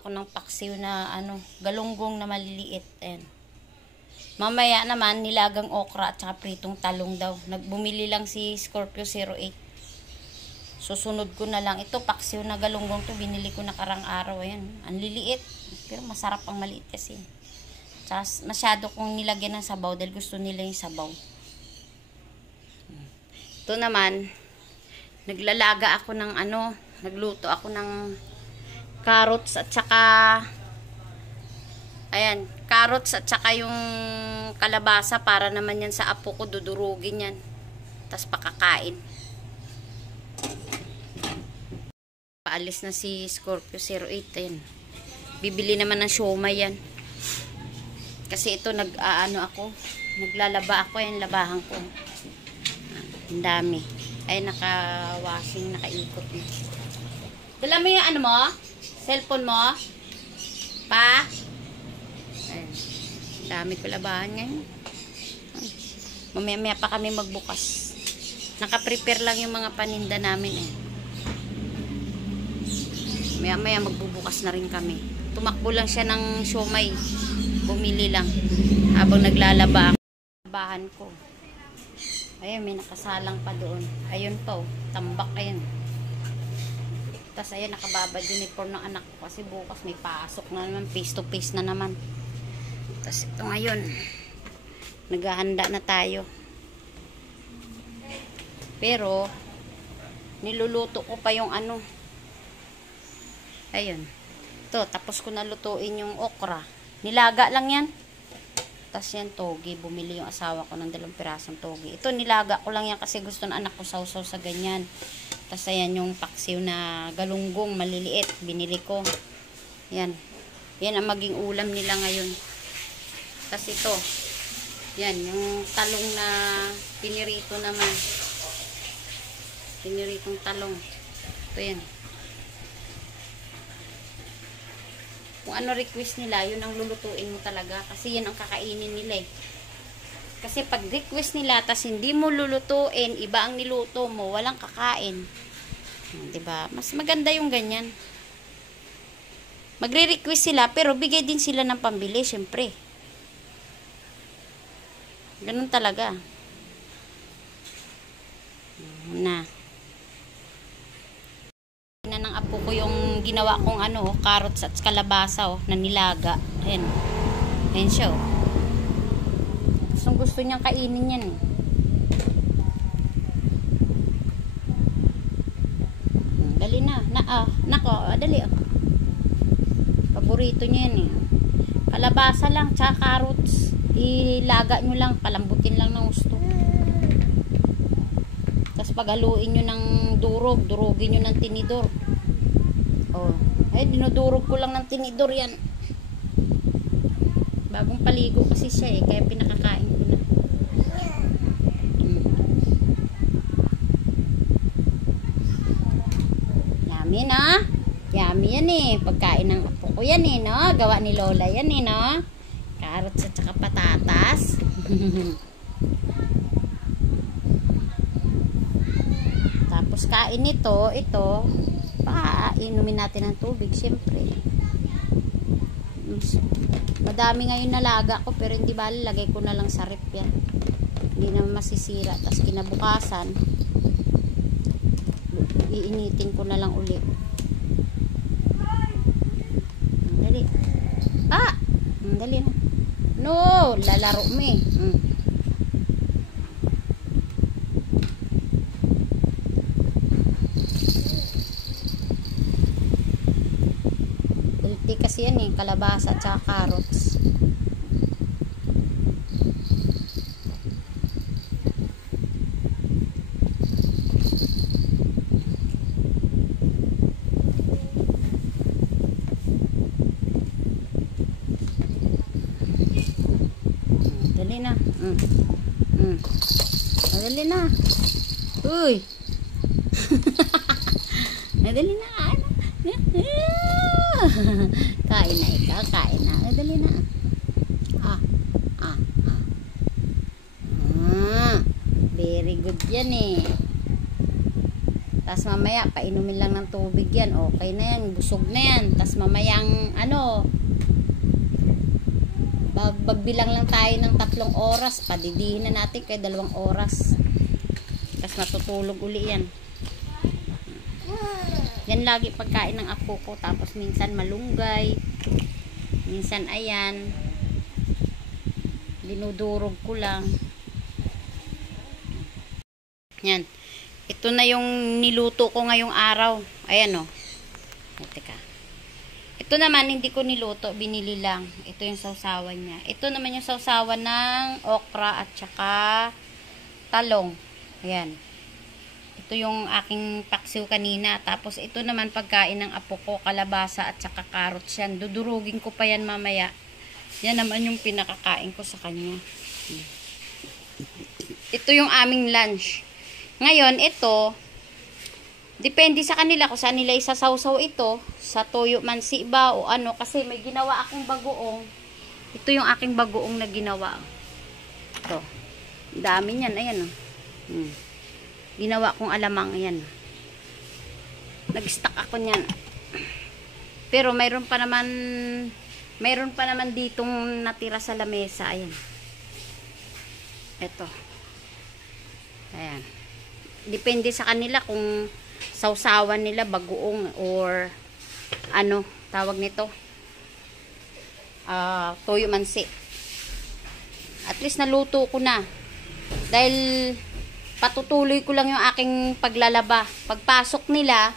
ako ng paksiw na galunggong na maliliit. Ayan. Mamaya naman, nilagang okra at saka pritong talong daw. Nagbumili lang si Scorpio 08. Susunod ko na lang. Ito, paksiw na galunggong to. Binili ko na karang araw. Ayan. Ang liliit. Pero masarap ang maliit kasi. Tsaka masyado kong nilagyan ng sabaw dahil gusto nila yung sabaw. Ito naman, naglalaga ako ng nagluto ako ng carrots at saka ayan, carrots at saka yung kalabasa para naman yan sa apo ko, dudurugin yan. Tapos pakakain. Paalis na si Scorpio 08. Ayan. Bibili naman ng siomay yan. Kasi ito naglalaba ako. Ayan, labahan ko. Ang dami. Ay, naka-washing, nakaikot. Dala mo yung mo? Cellphone mo? Pa? Ayan. Dami ko labahan ngayon. Mamaya pa kami magbukas. Naka-prepare lang yung mga paninda namin eh. Maya magbubukas na rin kami. Tumakbo lang siya ng siomay. Bumili lang. Habang naglalaba ang labahan ko. Ayun, may nakasalang pa doon. Ayun po, tambak ayun. Tapos ayun, nakababad uniform ng anak ko. Kasi bukas may pasok na naman, face to face na naman. Tapos ito ngayon, naghahanda na tayo. Pero, niluluto ko pa yung ayun. Ito, tapos ko na lutuin yung okra. Nilaga lang yan. Tapos yan, togi. Bumili yung asawa ko ng 2 pirasong togi. Ito, nilaga ko lang yan kasi gusto ng anak ko sausaw sa ganyan. Tapos ayan yung paksiw na galunggong maliliit. Binili ko. Yan. Yan ang maging ulam nila ngayon. Tapos ito. Yan, yung talong na pinirito naman. Piniritong talong. Ito yan. Kung ano request nila, yun ang lulutuin mo talaga. Kasi yun ang kakainin nila eh. Kasi pag request nila, tas hindi mo lulutuin, iba ang niluto mo, walang kakain. Diba? Mas maganda yung ganyan. Magre-request sila, pero bigay din sila ng pambili, syempre. Ganun talaga. Na ng apo ko yung ginawa kong carrots at kalabasa na nilaga. Ayan. Ayan siya gusto niyang kainin yan eh. Dali na. Nako, dali paborito niya yan eh. Kalabasa lang, tsaka carrots. Ilaga nyo lang, palambutin lang ng gusto. Tapos paghaluin nyo ng durugin nyo ng tinidor. Dinudurog ko lang ng tinidor yan. Bagong paligo kasi siya eh, kaya pinakakain ko na. Yummy na. Yummy yan eh. Pagkain ng apo ko yan eh, no? Gawa ni Lola yan eh, no? Carrots at saka patatas. Tapos kain ito, inumin natin ng tubig, syempre. Madami ngayon nalaga ko, pero hindi bali, lagay ko na lang sa rep yan. Hindi naman masisira. Tapos kinabukasan, iinitin ko na lang ulit. Dali. Dali na. No, lalaro mo eh. Kasi yan eh, kalabasa at saka carrots. Dali na. Dali na. Uy. Dali na. Kain na ikaw, kain na. Dali na. Very good yan eh. Tapos mamaya, painumin lang ng tubig yan. Okay na yan. Busog na yan. Tapos mamayang, magbilang lang tayo ng 3 oras. Padidihin na natin kay 2 oras. Tapos matutulog uli yan. Yan lagi pagkain ng apo ko. Tapos minsan malunggay. Minsan ayan. Dinudurog ko lang. Yan. Ito na yung niluto ko ngayong araw. Ayan o. Teka. Ito naman, hindi ko niluto. Binili lang. Ito yung sausawan niya. Ito naman yung sausawan ng okra at saka talong. Ayan. Ito yung aking paksiw kanina. Tapos ito naman pagkain ng apo ko. Kalabasa at saka carrots yan. Dudurugin ko pa yan mamaya. Yan naman yung pinakakain ko sa kanya. Ito yung aming lunch. Ngayon, ito, depende sa kanila kung saan nila isasawsaw ito, sa toyo mansi ba o ano, kasi may ginawa akong bagoong. Ito yung aking bagoong na ginawa. Ito. Dami niyan, ayan o. Ginawa kong alamang, ayan. Nag-stock ako niyan. Pero mayroon pa naman ditong natira sa lamesa, ayan. Ito. Ayan. Depende sa kanila kung sausawan nila bagoong or ano tawag nito, toyo mansi. At least naluto ko na dahil patutuloy ko lang yung aking paglalaba. Pagbaba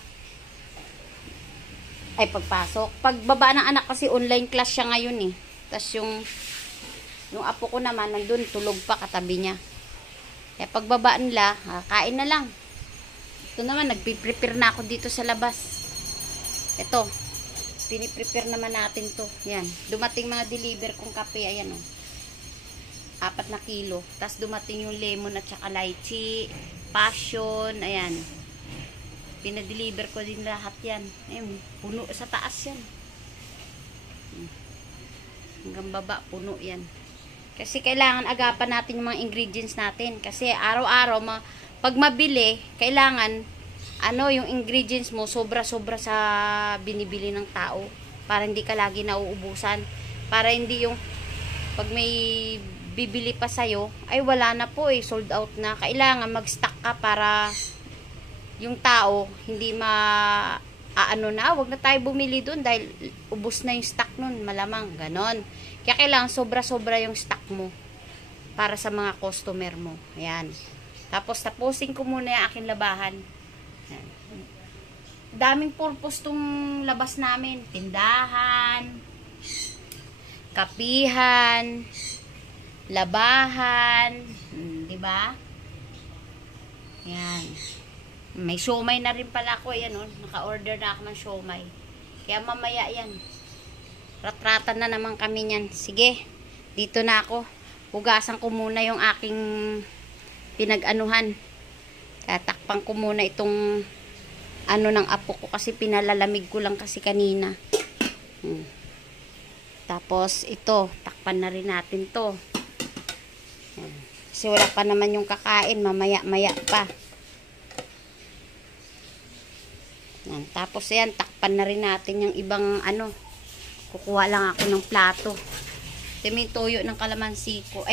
ng anak kasi online class siya ngayon eh. Tapos yung apo ko naman nandun tulog pa katabi niya. Eh, pagbaba nila, kain na lang. Ito naman, nagpiprepare na ako dito sa labas. Ito, piniprepare naman natin to. Yan, dumating mga deliver kong kape, ayan o. 4 na kilo. Tapos dumating yung lemon at saka lychee, passion, ayan. Pinadeliver ko din lahat yan. Ayan, puno sa taas yan. Hanggang baba, puno yan. Kasi kailangan agapan natin yung mga ingredients natin. Kasi araw-araw, pag mabili, kailangan, yung ingredients mo, sobra-sobra sa binibili ng tao. Para hindi ka lagi nauubusan. Para hindi yung, pag may bibili pa sa'yo, ay wala na po eh, sold out na. Kailangan mag-stock ka para yung tao, hindi wag na tayo bumili dun dahil ubos na yung stock nun, malamang, ganon. Kaya kailangan sobra-sobra yung stock mo para sa mga customer mo. Ayan. Tapos tapusin ko muna yung aking labahan. Ayan. Daming purpose tong labas namin. Tindahan, kapihan, labahan, di ba? Ayan. May siomay na rin pala ako. Ayan, naka-order na ako ng siomay. Kaya mamaya yan. Ratratan na naman kami niyan. Sige, dito na ako. Hugasan ko muna yung aking pinag-anuhan. Tatakpan ko muna itong ng apo ko kasi pinalalamig ko lang kasi kanina. Tapos ito, takpan na rin natin to. Kasi wala pa naman yung kakain. Mamaya-maya pa. Tapos yan, takpan na rin natin yung ibang kukuha lang ako ng plato. Ito may toyo ng kalamansi ko.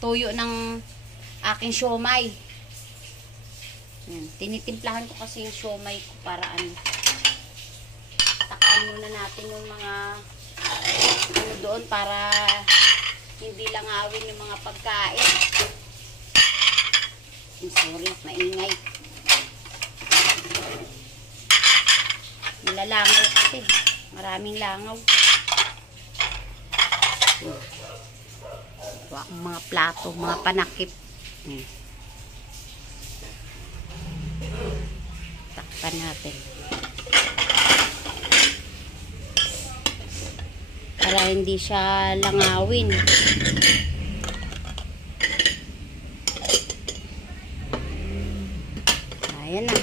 Toyo ng aking siomay. Yan. Tinitimplahan ko kasi yung siomay ko para takpan muna natin yung mga doon para hindi langawin yung mga pagkain. Sorry, maingay. Nilalangaw kasi. Maraming langaw. Ito ang mga plato, mga panakip. Takpan natin. Para hindi siya langawin. Ayan na.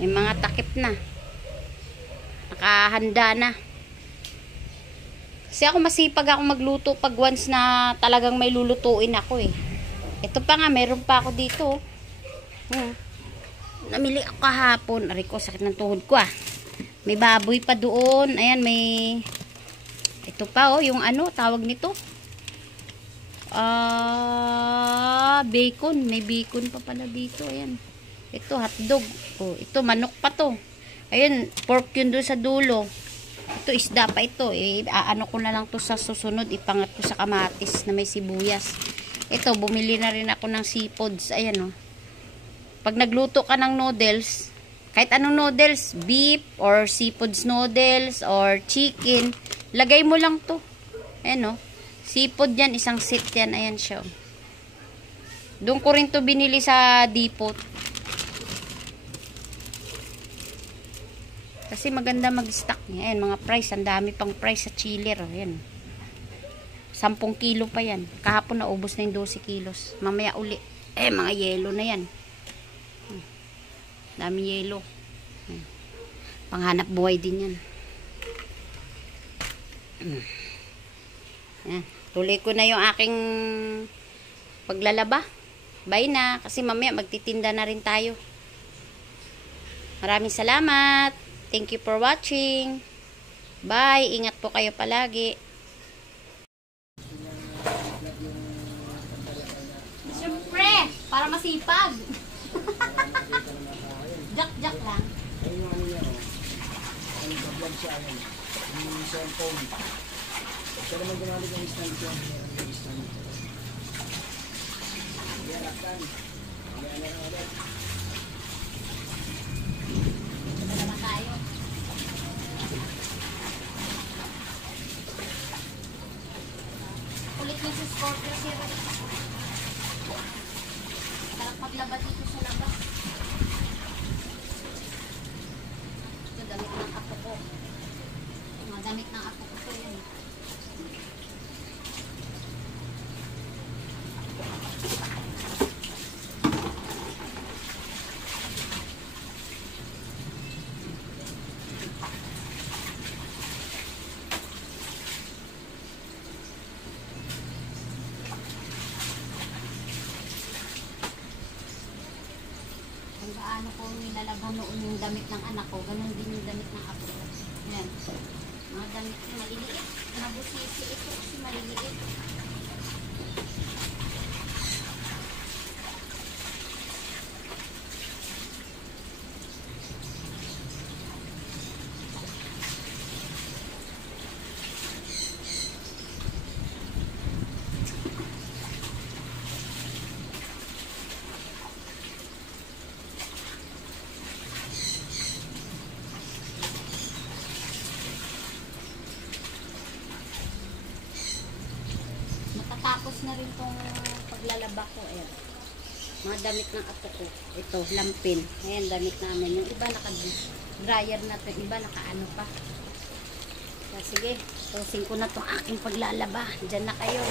May mga takip na. Nakahanda na. Kasi ako masipag ako magluto pag once na talagang may lulutuin ako eh. Ito pa nga, meron pa ako dito. namili ako kahapon. Aray ko, sakit ng tuhod ko ah. May baboy pa doon. Ayan, may... Ito pa oh, yung ano, tawag nito. Bacon. May bacon pa pala dito. Ayan. Ito, hotdog. Oh, ito, manok pa to. Ayun, pork yun doon sa dulo. Ito, isda pa ito. Ano ko na lang to sa susunod. Ipangat ko sa kamatis na may sibuyas. Ito, bumili na rin ako ng seafoods. Ayan, oh. Pag nagluto ka ng noodles, kahit anong noodles, beef, or seafoods noodles, or chicken, lagay mo lang to. Ayan, oh. Seafood yan, isang set yan. Ayan siya, oh. Doon ko rin to binili sa depot. Kasi maganda mag-stock niya. Ayan, mga price. Ang dami pang price sa chiller. Ayan. 10 kilo pa yan. Kahapon naubos na yung 12 kilos. Mamaya uli. Mga yelo na yan. Dami yelo. Panghanap buhay din yan. Tuloy ko na yung aking paglalaba. Bye na. Kasi mamaya magtitinda na rin tayo. Maraming salamat. Thank you for watching. Bye. Ingat po kayo palagi. Siyempre, para masipag. Jak lang. Kulit niya si Scorpio Zero. Sarap maglaba dito sa labas. Ito damit ng apo ko. Mga damit ng apo ko to yan. Ano ko nilalabhan noon yung damit ng anak ko, ganun din yung damit ng apo ko. Ayan. Mga damit ko maliliit. Nabusisi ito kasi maliliit. Tapos na rin tong paglalaba ko. Ayan. Mga damit ng apo ko. Ito, lampin. Ayan, damit namin. Yung iba naka-dryer na to. Yung iba naka-ano pa. Sige, tusin ko na tong aking paglalaba. Diyan na kayo.